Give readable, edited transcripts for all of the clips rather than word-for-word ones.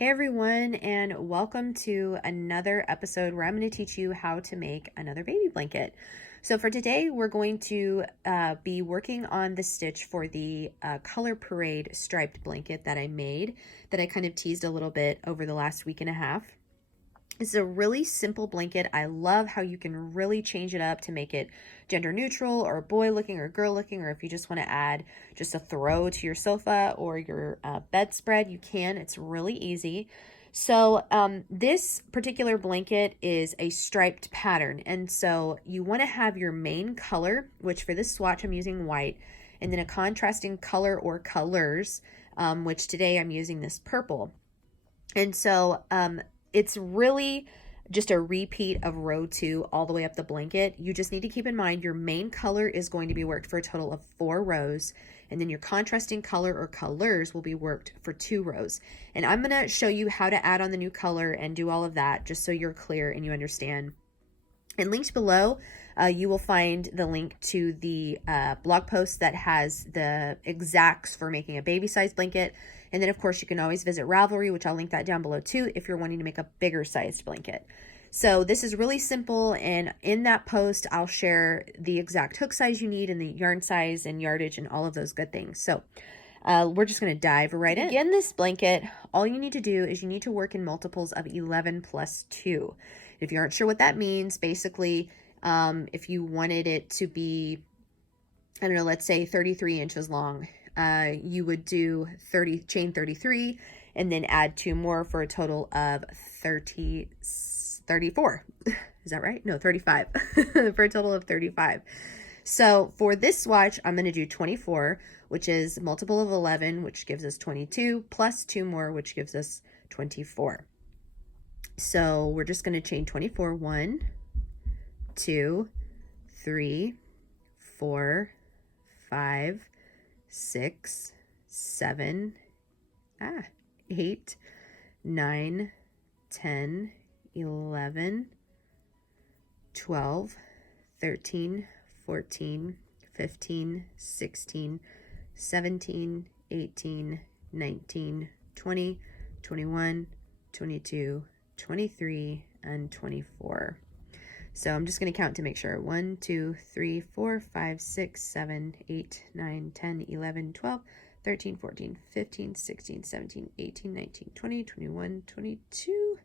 Hey everyone, and welcome to another episode where I'm going to teach you how to make another baby blanket. So for today, we're going to be working on the stitch for the Color Parade striped blanket that I made, that I kind of teased a little bit over the last week and a half. It's a really simple blanket. I love how you can really change it up to make it gender neutral or boy looking or girl looking, or if you just want to add just a throw to your sofa or your bedspread, you can. It's really easy. So this particular blanket is a striped pattern, and so you want to have your main color, which for this swatch I'm using white, and then a contrasting color or colors, which today I'm using this purple. And so it's really just a repeat of row 2 all the way up the blanket. You just need to keep in mind your main color is going to be worked for a total of 4 rows, and then your contrasting color or colors will be worked for 2 rows. And I'm going to show you how to add on the new color and do all of that just so you're clear and you understand. And linked below, you will find the link to the blog post that has the exacts for making a baby size blanket. And then of course you can always visit Ravelry, which I'll link that down below too, if you're wanting to make a bigger sized blanket. So this is really simple, and in that post I'll share the exact hook size you need and the yarn size and yardage and all of those good things. So we're just going to dive right in. To begin this blanket, all you need to do is you need to work in multiples of 11 plus 2. If you aren't sure what that means, basically if you wanted it to be, I don't know, let's say 33 inches long, you would do chain 33 and then add 2 more for a total of 34. Is that right? No, 35 for a total of 35. So for this swatch, I'm going to do 24, which is multiple of 11, which gives us 22, plus 2 more, which gives us 24. So we're just going to chain 24, 1, 2, 3, 4, 5, 6, 7, 8, 9, 10, 11, 12, 13, 14, 15, 16, 17, 18, 19, 20, 21, 22, 23, and 24. So I'm just going to count to make sure. 1, 2, 3, 4, 5, 6, 7, 8, 9, 10, 11, 12, 13, 14, 15, 16, 17, 18, 19, 20, 21, 22,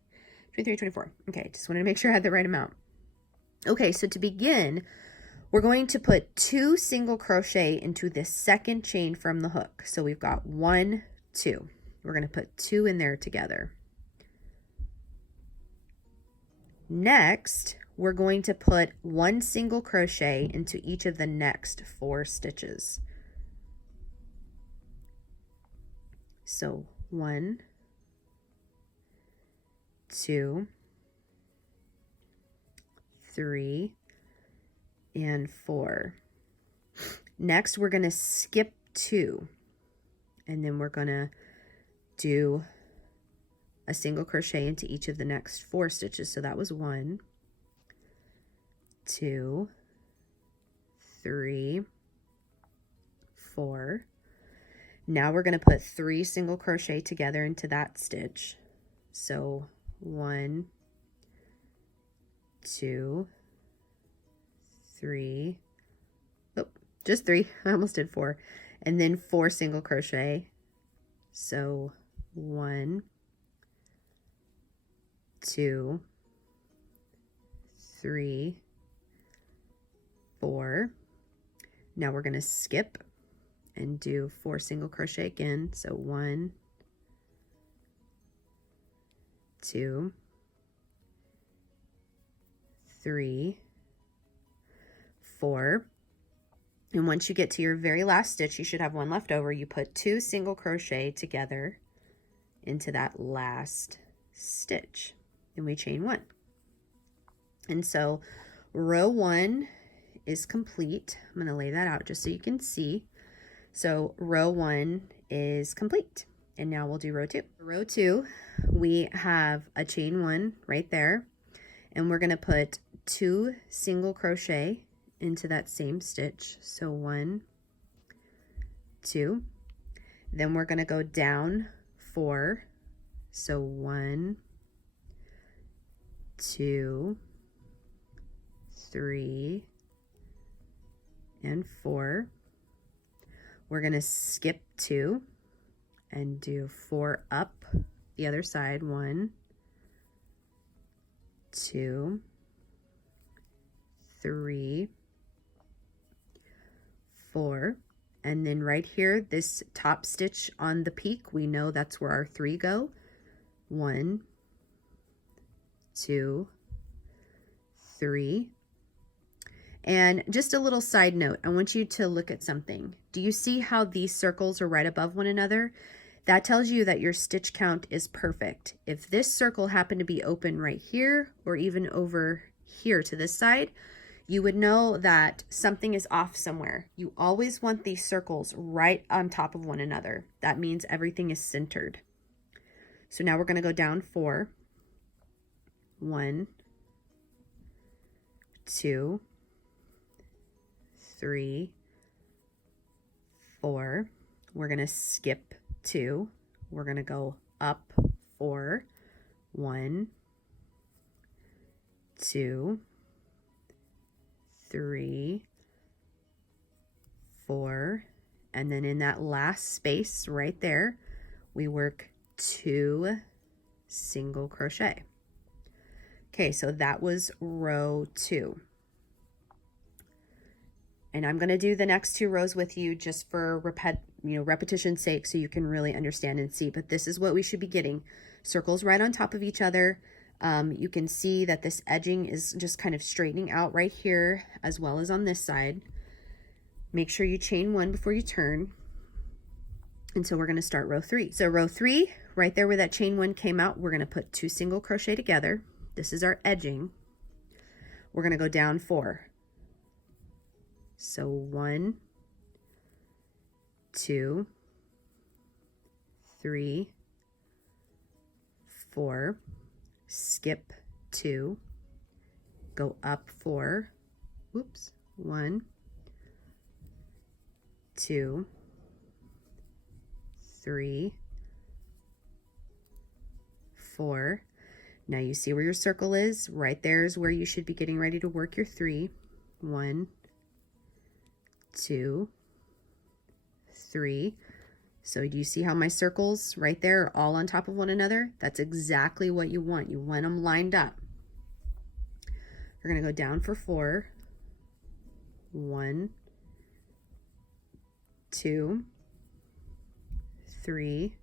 23, 24. Okay, just wanted to make sure I had the right amount. Okay, so to begin, we're going to put 2 single crochet into the second chain from the hook. So we've got 1, 2. We're going to put 2 in there together. Next, we're going to put 1 single crochet into each of the next 4 stitches. So 1, 2, 3, and 4. Next, we're going to skip 2, and then we're going to do a single crochet into each of the next 4 stitches. So that was 1, 2, 3, 4. Now we're going to put 3 single crochet together into that stitch. So 1, 2, 3, oh, just 3. I almost did 4. And then 4 single crochet. So 1, 2, 3, 4. Now we're going to skip and do 4 single crochet again. So 1, 2, 3, 4. And once you get to your very last stitch, you should have 1 left over. You put 2 single crochet together into that last stitch, and we chain 1. And so row 1 is complete. I'm going to lay that out just so you can see. So row 1 is complete, and now we'll do row 2. Row 2, we have a chain 1 right there, and we're going to put 2 single crochet into that same stitch. So 1, 2, then we're going to go down 4 So 1, 2, 3, and 4. We're going to skip 2 and do 4 up the other side. 1, 2, 3, 4. And then right here, this top stitch on the peak, we know that's where our 3 go. 1, 2, 3. And just a little side note, I want you to look at something. Do you see how these circles are right above one another? That tells you that your stitch count is perfect. If this circle happened to be open right here, or even over here to this side, you would know that something is off somewhere. You always want these circles right on top of one another. That means everything is centered. So now we're going to go down 4. 1, 2, 3, 4. We're going to skip 2. We're going to go up 4. 1, 2, 3, 4. And then in that last space right there, we work 2 single crochet. Okay, so that was row 2. And I'm going to do the next 2 rows with you just for repetition's sake, so you can really understand and see. But this is what we should be getting. Circles right on top of each other. You can see that this edging is just kind of straightening out right here as well as on this side. Make sure you chain 1 before you turn. And so we're going to start row 3. So row 3, right there where that chain 1 came out, we're going to put 2 single crochet together. This is our edging. We're going to go down 4. So 1, 2, 3, 4, skip 2, go up 4, whoops, 1, 2, 3, 4. Now you see where your circle is. Right there is where you should be getting ready to work your 3. 1, 2, 3. So do you see how my circles right there are all on top of one another? That's exactly what you want. You want them lined up. We're going to go down for 4. 1, 2, 3,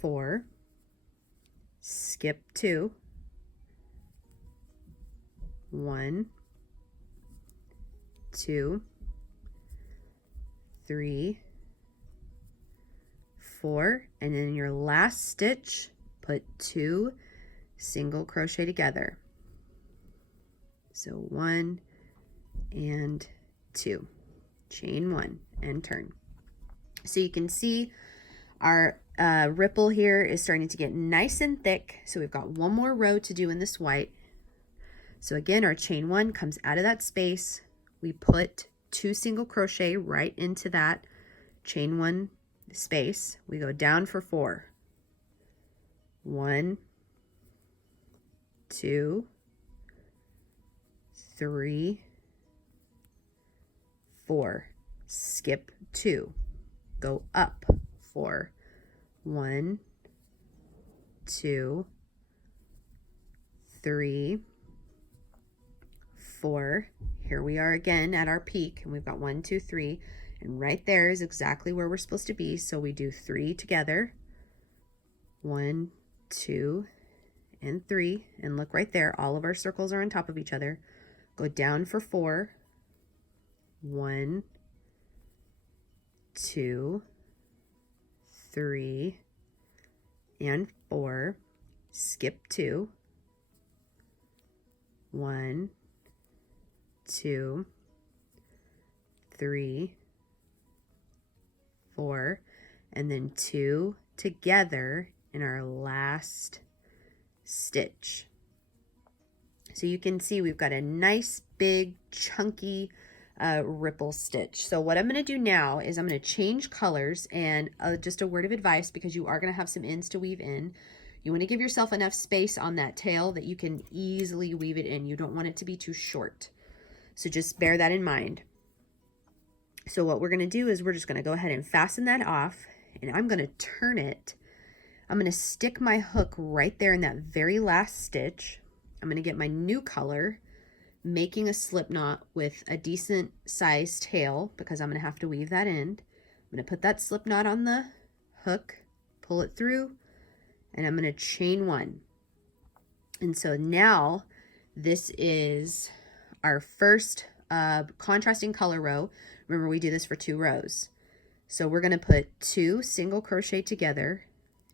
4. Skip 2. 1, 2, 3, 4, and in your last stitch, put 2 single crochet together. So 1 and 2, chain 1 and turn. So you can see our ripple here is starting to get nice and thick. So we've got 1 more row to do in this white. So again, our chain 1 comes out of that space. We put 2 single crochet right into that chain 1 space. We go down for 4. 1, 2, 3, 4. Skip 2. Go up 4. 1, 2, 3, 4. Here we are again at our peak, and we've got 1, 2, 3, and right there is exactly where we're supposed to be. So we do 3 together. 1, 2, and 3, and look right there, all of our circles are on top of each other. Go down for 4. 1, 2, 3, and 4. Skip 2. 1, 2, 3, 4, and then 2 together in our last stitch. So you can see we've got a nice big chunky ripple stitch. So what I'm going to do now is I'm going to change colors, and just a word of advice, because you are going to have some ends to weave in. You want to give yourself enough space on that tail that you can easily weave it in. You don't want it to be too short. So just bear that in mind. So what we're going to do is we're just going to go ahead and fasten that off, and I'm going to turn it. I'm going to stick my hook right there in that very last stitch. I'm going to get my new color, making a slip knot with a decent sized tail, because I'm going to have to weave that in. I'm going to put that slip knot on the hook, pull it through, and I'm going to chain one. And so now this is our first contrasting color row. Remember, we do this for 2 rows. So we're going to put 2 single crochet together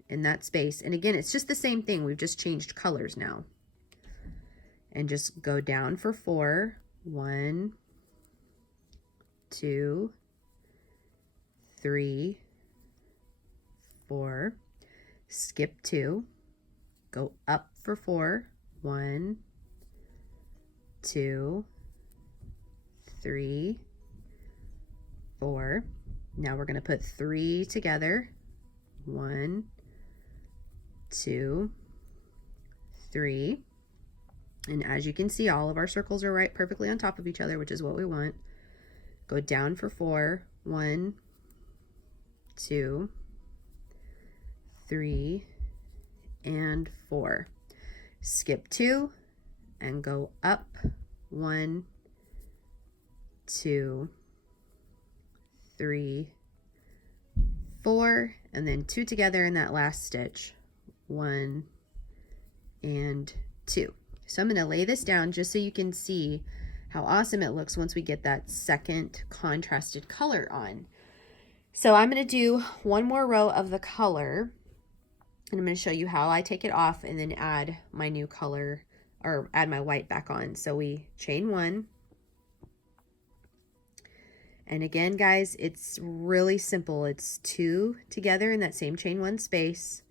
in that space. And again, it's just the same thing. We've just changed colors now. And just go down for 4. 1, 2, 3, 4. Skip 2. Go up for 4. 1, 2, 3, 4. Now we're going to put 3 together. 1, 2, 3. And as you can see, all of our circles are right perfectly on top of each other, which is what we want. Go down for 4. 1, 2, 3, and 4. Skip 2 and go up. 1, 2, 3, 4, and then 2 together in that last stitch. 1 and 2. So I'm going to lay this down just so you can see how awesome it looks once we get that second contrasted color on. So I'm going to do one more row of the color, and I'm going to show you how I take it off and then add my new color, or add my white back on. So we chain 1. And again, guys, it's really simple. It's 2 together in that same chain 1 space.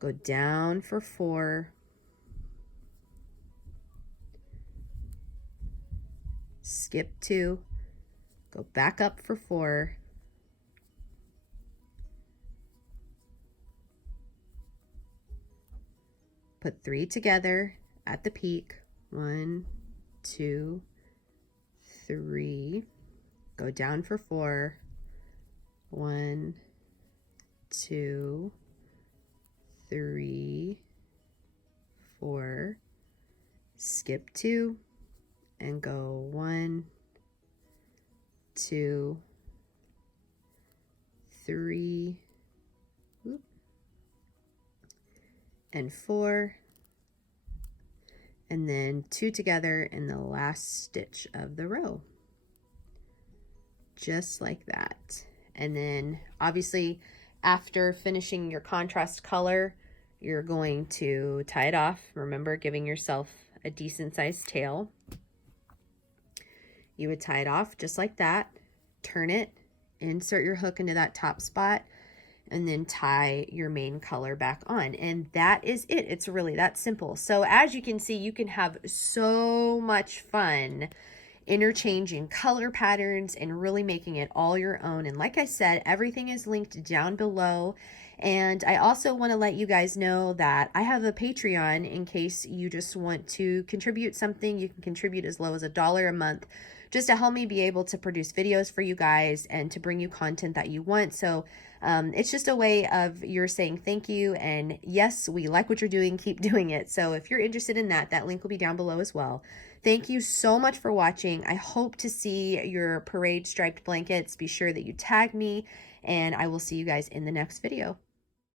Go down for 4. Skip 2. Go back up for 4. Put 3 together at the peak. 1, 2, 3. Go down for 4. 1, 2, 3, 4. Skip 2 and go 1, 2, 3, and 4, and then 2 together in the last stitch of the row. Just like that. And then obviously after finishing your contrast color, you're going to tie it off. Remember, giving yourself a decent sized tail. You would tie it off just like that, turn it, insert your hook into that top spot, and then tie your main color back on. And that is it. It's really that simple. So as you can see, you can have so much fun interchanging color patterns and really making it all your own. And like I said, everything is linked down below. And I also want to let you guys know that I have a Patreon in case you just want to contribute something. You can contribute as low as $1 a month just to help me be able to produce videos for you guys and to bring you content that you want. So it's just a way of you're saying thank you, and yes, we like what you're doing, keep doing it. So if you're interested in that, that link will be down below as well. Thank you so much for watching. I hope to see your parade striped blankets. Be sure that you tag me, and I will see you guys in the next video.